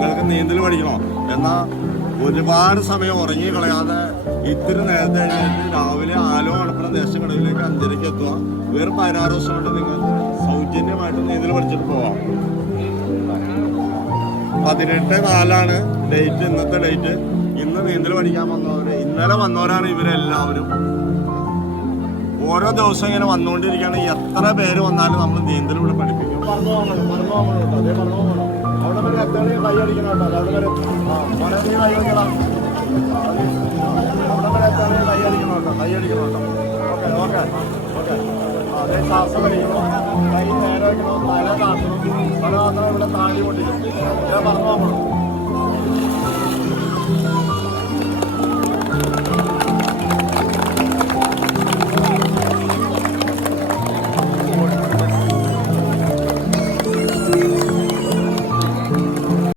നിങ്ങൾക്ക് നീന്തൽ പഠിക്കണോ എന്നാൽ ഒരുപാട് സമയം ഉറങ്ങി കളയാതെ ഇത്തിരി നേരത്തെ കഴിഞ്ഞിട്ട് രാവിലെ ആലോ മണപ്പുറ ദേശക്കടവിലേക്ക് 5:30 എത്തുക. വെറും 16 ദിവസം കൊണ്ട് നിങ്ങൾക്ക് സൗജന്യമായിട്ട് നീന്തൽ പഠിച്ചിട്ട് പോവാം. 18/4 ഡേറ്റ്, ഇന്നത്തെ ഡേറ്റ്. ഇന്ന് നീന്തൽ പഠിക്കാൻ വന്നവര്, ഇന്നലെ വന്നവരാണ് ഇവരെല്ലാവരും. ഓരോ ദിവസം ഇങ്ങനെ വന്നുകൊണ്ടിരിക്കുകയാണ്. എത്ര പേര് വന്നാലും നമ്മൾ നീന്തൽ ഇവിടെ പഠിപ്പിക്കും. പറഞ്ഞു പോകണം, അതേ പറഞ്ഞു പോകണം. അവിടെ വരെ എത്രയും കൈ അടിക്കണം കേട്ടോ. അവിടെ വരെ കൈ അടിക്കണം, അവിടെ വരെ എത്രയും കൈ അടിക്കണം കേട്ടോ, കൈ അടിക്കണം കേട്ടോ. Okay okay okay. അതേ ശ്വാസം വലിക്കണം, കൈ നേരെ വയ്ക്കണം, തല താത്തണം, തല മാത്രം ഇവിടെ താഴി പൊട്ടിക്കും. ഞാൻ പറഞ്ഞു